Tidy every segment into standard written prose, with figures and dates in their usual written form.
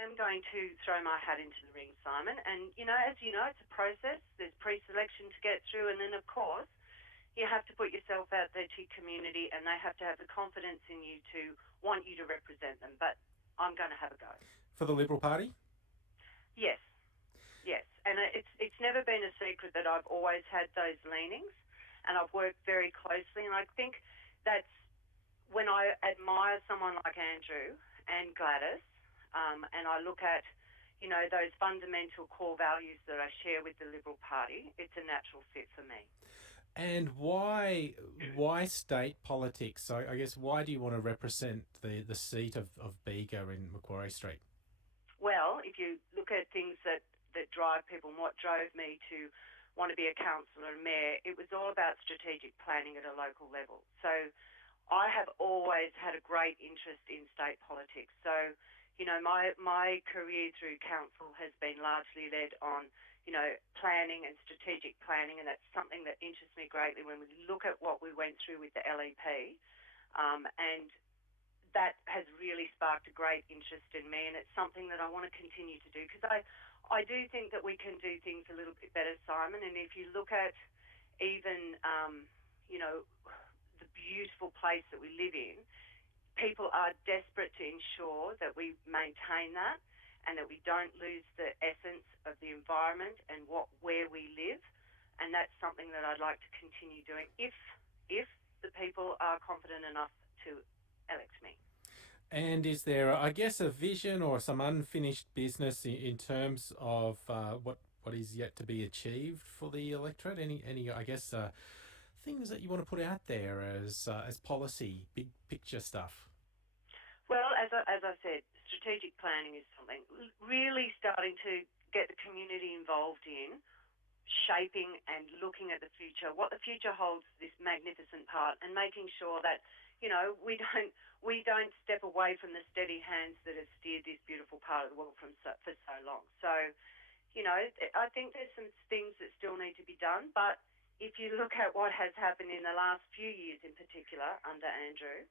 am going to throw my hat into the ring, Simon. And, as you know, it's a process. There's pre-selection to get through. And then, of course, you have to put yourself out there to your community, and they have to have the confidence in you to want you to represent them. But I'm going to have a go. For the Liberal Party? Yes, yes. And it's never been a secret that I've always had those leanings, and I've worked very closely. And I think that's when I admire someone like Andrew and Gladys, and I look at, those fundamental core values that I share with the Liberal Party, it's a natural fit for me. And why state politics? So I guess why do you want to represent the seat of Bega in Macquarie Street? Well, if you look at things that drive people and what drove me to want to be a councillor and mayor, it was all about strategic planning at a local level. So I have always had a great interest in state politics. So, my career through council has been largely led on, planning and strategic planning, and that's something that interests me greatly when we look at what we went through with the LEP, and that has really sparked a great interest in me, and it's something that I want to continue to do because I do think that we can do things a little bit better, Simon, and if you look at even, the beautiful place that we live in, people are desperate to ensure that we maintain that and that we don't lose the essence of the environment and where we live. And that's something that I'd like to continue doing if the people are confident enough to elect me. And is there, I guess, a vision or some unfinished business in terms of what is yet to be achieved for the electorate? Any I guess, things that you want to put out there as policy, big picture stuff? Well, as I said, strategic planning is something really starting to get the community involved in shaping and looking at the future, what the future holds, this magnificent part, and making sure that we don't step away from the steady hands that have steered this beautiful part of the world for so long. So, I think there's some things that still need to be done, but if you look at what has happened in the last few years in particular under Andrew,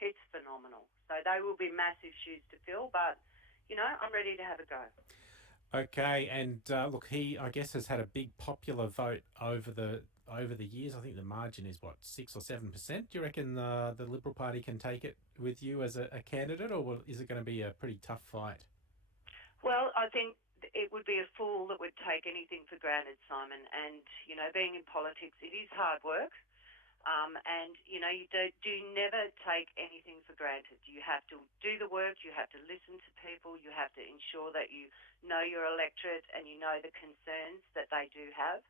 it's phenomenal. So they will be massive shoes to fill, but, I'm ready to have a go. Okay, and look, he I guess has had a big popular vote over the years. I think the margin is what 6 or 7%. Do you reckon the Liberal Party can take it with you as a candidate, or is it going to be a pretty tough fight? Well, I think it would be a fool that would take anything for granted, Simon. And, being in politics, it is hard work. And, you do never take anything for granted. You have to do the work, you have to listen to people, you have to ensure that you know your electorate and you know the concerns that they do have.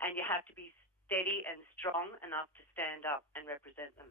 And you have to be steady and strong enough to stand up and represent them.